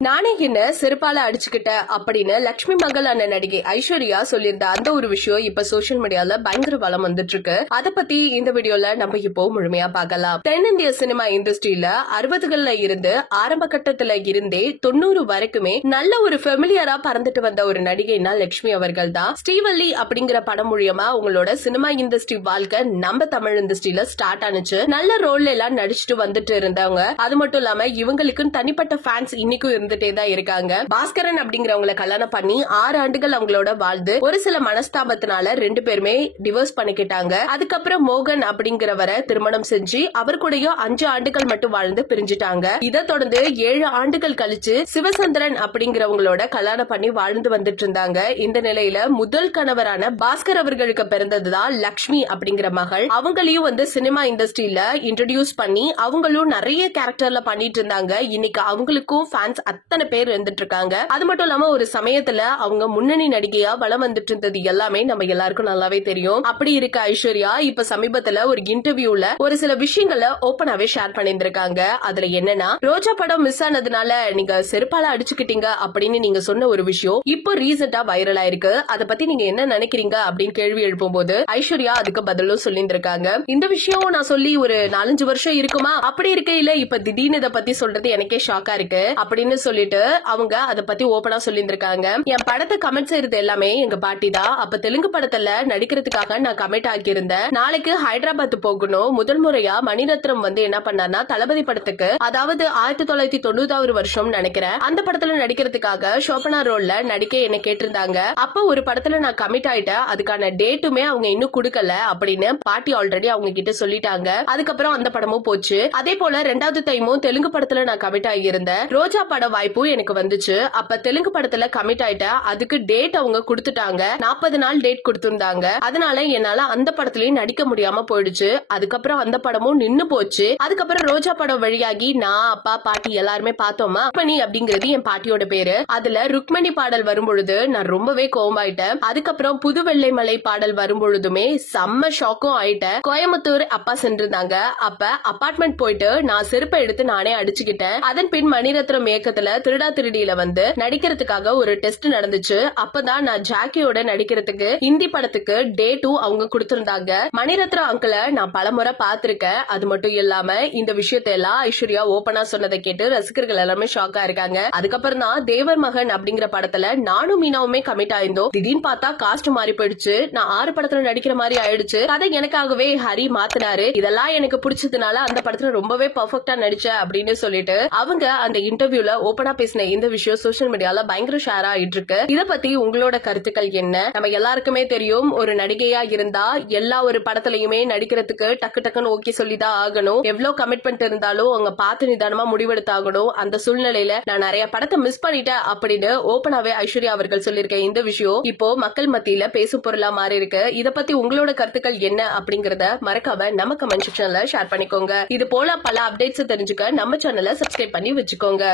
நானே என்ன செருப்பால அடிச்சுக்கிட்ட அப்படின்னு லட்சுமி மங்களான நடிகை ஐஸ்வர்யா சொல்லியிருந்த அந்த ஒரு விஷயம் இப்ப சோசியல் மீடியால பயங்கர வளம் வந்துட்டு இருக்கு. அத பத்தி இந்த வீடியோல நம்ம இப்போ முழுமையா பார்க்கலாம். தென்னிந்திய சினிமா இண்டஸ்ட்ரியில 60கள்ல இருந்து ஆரம்ப கட்டத்துல இருந்தே 90 வரைக்குமே நல்ல ஒரு ஃபெமிலியரா பறந்துட்டு வந்த ஒரு நடிகைனா லட்சுமி அவர்கள் தான். ஸ்ரீவள்ளி அப்படிங்கிற படம் மூலியமா உங்களோட சினிமா இண்டஸ்ட்ரி வாழ்க்கை நம்ம தமிழ் இண்டஸ்ட்ரியில ஸ்டார்ட் ஆனிச்சு. நல்ல ரோல்ல எல்லாம் நடிச்சுட்டு வந்துட்டு இருந்தவங்க. அது மட்டும் இல்லாம இவங்களுக்கு தனிப்பட்ட ஃபேன்ஸ் இன்னைக்கும் தான் இருக்காங்க. பாஸ்கரன் அப்படிங்கிறவங்களை கல்யாணம் பண்ணி 6 ஆண்டுகள் அவங்களோட வாழ்ந்து ஒரு சில மனஸ்தாபத்தினால 2 பேருமே டிவோர்ஸ் பண்ணிக்கிட்டாங்க. அதுக்கப்புறம் மோகன் அப்படிங்கிறவரை திருமணம் செஞ்சு அவர் கூடயும் 5 ஆண்டுகள் மட்டும் வாழ்ந்து பிரிஞ்சுட்டாங்க. இதை தொடர்ந்து 7 ஆண்டுகள் கழிச்சு சிவசந்திரன் அப்படிங்கிறவங்களோட கல்யாணம் பண்ணி வாழ்ந்து வந்துட்டு இருந்தாங்க. இந்த நிலையில முதல் கணவரான பாஸ்கர் அவர்களுக்கு பிறந்ததுதான் லக்ஷ்மி அப்படிங்கிற மகள். அவங்களையும் சினிமா இண்டஸ்ட்ரியில இன்ட்ரோடியூஸ் பண்ணி அவங்களும் நிறைய கேரக்டர்ல பண்ணிட்டு இருந்தாங்க. இன்னைக்கு அவங்களுக்கும் ஃபேன்ஸ் அத்தனை பேர் இருந்துட்டு இருக்காங்க. அது மட்டும் இல்லாம ஒரு சமயத்துல அவங்க முன்னணி நடிகையா வளம் வந்துட்டு இருந்தது எல்லாமே நம்ம எல்லாருக்கும் நல்லாவே தெரியும். அப்படி இருக்க ஐஸ்வர்யா இப்ப சமீபத்துல ஒரு இன்டர்வியூல ஒரு சில விஷயங்களை ஓபனாவே ஷேர் பண்ணிருக்காங்க. அதுல என்னன்னா, ரோஜா படம் மிஸ் ஆனதுனால நீங்க செருப்பால அடிச்சுக்கிட்டீங்க அப்படின்னு நீங்க சொன்ன ஒரு விஷயம் இப்போ ரீசெண்டா வைரல் ஆயிருக்கு. அதை பத்தி நீங்க என்ன நினைக்கிறீங்க அப்படின்னு கேள்வி எழுப்பும் போது ஐஸ்வர்யா அதுக்கு பதிலும் சொல்லியிருக்காங்க. இந்த விஷயம் நான் சொல்லி ஒரு 4-5 வருஷம் இருக்குமா, அப்படி இருக்கையில இப்ப திடீர்னு இதை பத்தி சொல்றது எனக்கே ஷாக்கா இருக்கு அப்படின்னு சொல்லிட்டு அவங்க அத பத்தி ஓபனா சொல்லியிருக்காங்க. என் படத்தை கமெண்ட் செய்யறது எல்லாமே எங்க பாட்டி தான். அப்ப தெலுங்கு படத்துல நடிக்கிறதுக்காக நான் கமெண்ட் ஆக்கியிருந்தேன். நாளைக்கு ஹைதராபாத் போகணும். முதல் முறையா மணிரத்னம் என்ன பண்ணார்னா தளபதி படத்துக்கு, அதாவது 1990 வருஷம் நினைக்கிறேன், அந்த படத்துல நடிக்கிறதுக்காக ஷோபனா ரோல்ல நடிக்க என்ன கேட்டிருந்தாங்க. அப்ப ஒரு படத்துல நான் கமிட் ஆயிட்டேன். அதுக்கான டேட்டுமே அவங்க இன்னும் கொடுக்கல அப்படின்னு பாட்டி ஆல்ரெடி அவங்க கிட்ட சொல்லிட்டாங்க. அதுக்கப்புறம் அந்த படமும் போச்சு. அதே போல 2வது டைமும் தெலுங்கு படத்துல நான் கமிட் ஆகியிருந்தேன். ரோஜா பட வாய்ப்பு எனக்கு வந்துச்சு. அப்ப தெலுங்கு படத்துல கமிட் ஆயிட்டேன். அதுக்கு டேட் அவங்க கொடுத்துட்டாங்க. 40 நாள் டேட் கொடுத்திருந்தாங்க. அதனால என்னால அந்த படத்துலயும் நடிக்க முடியாம போயிடுச்சு. அதுக்கப்புறம் அந்த படமும் நின்னு போச்சு. அதுக்கப்புறம் ரோஜா படம் வழியாகி நான், அப்பா, பாட்டி எல்லாருமே பார்த்தோமா. ருக்மணி அப்படிங்கிறது என் பாட்டியோட பேரு. அதுல ருக்மணி பாடல் வரும்பொழுது நான் ரொம்பவே கோவமாயிட்டேன். அதுக்கப்புறம் புது வெள்ளை மலை பாடல் வரும்பொழுதுமே செம்ம ஷாக்கும் ஆயிட்டேன். கோயம்புத்தூர் அப்பா சென்றிருந்தாங்க. அப்ப அபார்ட்மெண்ட் போயிட்டு நான் செருப்பை எடுத்து நானே அடிச்சுக்கிட்டேன். அதன் பின் மணிரத்னம் இயக்கத்துல திருடா திருடியில நடிக்கிறதுக்காக ஒரு டெஸ்ட் நடந்துச்சு. அப்பதான் நான் ஜாக்கியோட நடிக்கிறதுக்கு ஹிந்தி படத்துக்கு டேட்டும் அவங்க கொடுத்திருந்தாங்க. மணிரத்னம் அங்கிளை நான் பலமுறை பாத்திருக்கேன். அது மட்டும் இல்லாம இந்த விஷயத்தை எல்லாம் ஐஸ்வர்யா ஓபனா சொன்னதை கேட்டு ரசிகர்கள் எல்லாமே ஷாக்கா இருக்காங்க. அதுக்கப்புறம் தான் தேவர் மகன் அப்படிங்கிற படத்துல நானும் மீனாவுமே கமிட் ஆயிருந்தோம். திடீர்னு பார்த்தா காஸ்ட் மாறி போயிடுச்சு. நான் 6 படத்துல நடிக்கிற மாதிரி ஆயிடுச்சு. கதை எனக்காகவே ஹரி மாத்தினாரு. இதெல்லாம் எனக்கு பிடிச்சதுனால அந்த படத்துல ரொம்பவே பெர்ஃபெக்ட்டா நடிச்ச அப்படின்னு சொல்லிட்டு அவங்க அந்த இன்டர்வியூல ஓபனா பேசின இந்த விஷயம் சோசியல் மீடியால பயங்கர ஷேர் ஆயிட்டு இருக்கு. இத பத்தி உங்களோட கருத்துக்கள் என்ன? நம்ம எல்லாருக்குமே தெரியும், ஒரு நடிகையா இருந்தா எல்லா ஒரு படத்திலயுமே நடிக்கிறதுக்கு டக்கு டக்குன்னு ஓகே சொல்லிதான் ஆகணும். எவ்வளவு கமிட்மெண்ட் இருந்தாலும் அவங்க பார்த்து நிதானமா முடிவெடுத்தாகணும். அந்த சூழ்நிலையில நான் நிறைய படத்தை மிஸ் பண்ணிட்டேன் அப்படின்னு ஓபனாவே ஐஸ்வர்யா அவர்கள் சொல்லியிருக்க இந்த விஷயம் இப்போ மக்கள் மத்தியில பேசும் பொருளா மாறி இருக்கு. இத பத்தி உங்களோட கருத்துக்கள் என்ன அப்படிங்கறத மறக்காம நம்ம கமெண்ட் செக்ஷன்ல ஷேர் பண்ணிக்கோங்க. இது போல பல அப்டேட்ஸ் தெரிஞ்சுக்க நம்ம சேனலை சப்ஸ்கிரைப் பண்ணி வச்சுக்கோங்க.